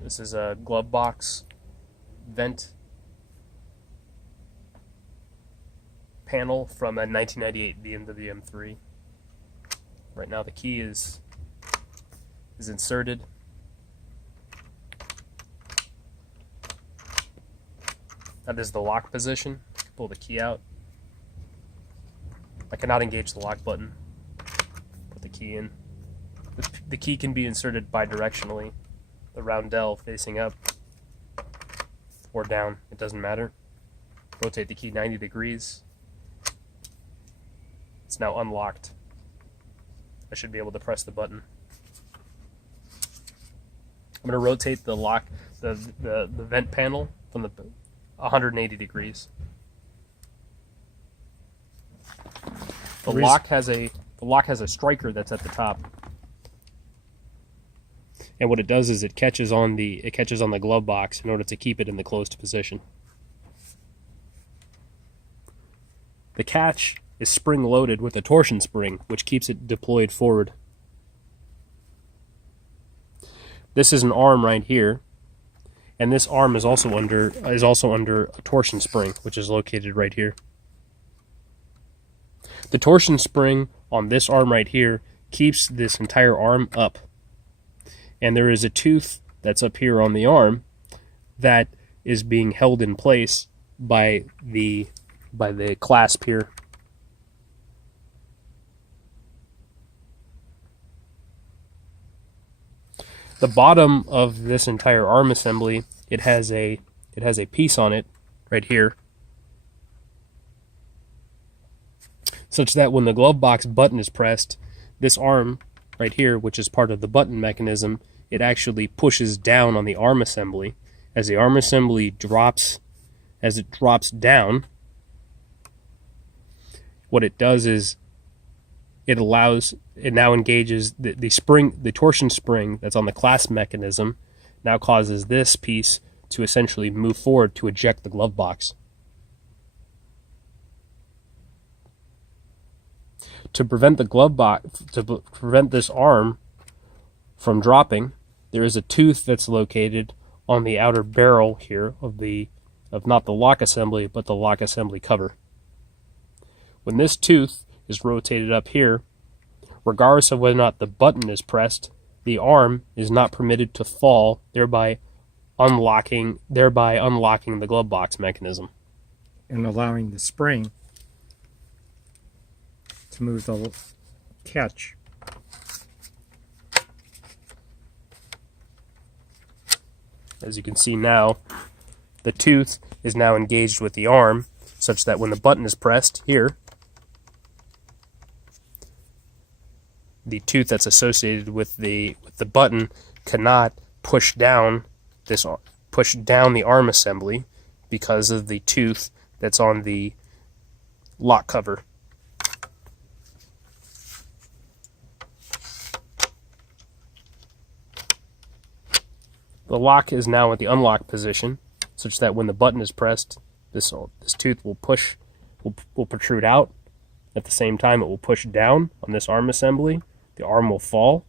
This is a glove box vent panel from a 1998 BMW M3. Right now the key is inserted. That is the lock position. Pull the key out. I cannot engage the lock button. Put the key in. The key can be inserted bidirectionally. The roundel facing up or down, it doesn't matter. Rotate the key 90 degrees. It's now unlocked. I should be able to press the button. I'm going to rotate the lock, the vent panel from the 180 degrees. The lock has a striker that's at the top. And what it does is it catches on the glove box in order to keep it in the closed position. The catch is spring loaded with a torsion spring, which keeps it deployed forward. This is an arm right here, and this arm is also under a torsion spring, which is located right here. The torsion spring on this arm right here keeps this entire arm up. And there is a tooth that's up here on the arm that is being held in place by the clasp here. The bottom of this entire arm assembly, it has a piece on it right here, such that when the glove box button is pressed, this arm right here, which is part of the button mechanism, it actually pushes down on the arm assembly. As the arm assembly drops, as it drops down, what it does is it now engages the torsion spring that's on the clasp mechanism, now causes this piece to essentially move forward to eject the glove box. To prevent this arm from dropping, there is a tooth that's located on the outer barrel here of not the lock assembly, but the lock assembly cover. When this tooth is rotated up here, regardless of whether or not the button is pressed, the arm is not permitted to fall, thereby unlocking the glove box mechanism and allowing the spring to move the catch. As you can see now, the tooth is now engaged with the arm, such that when the button is pressed here, the tooth that's associated with the button cannot push down the arm assembly because of the tooth that's on the lock cover. The lock is now at the unlock position, such that when the button is pressed, this tooth will protrude out. At the same time, it will push down on this arm assembly. The arm will fall.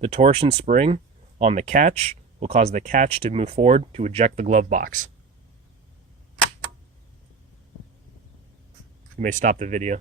The torsion spring on the catch will cause the catch to move forward to eject the glove box. You may stop the video.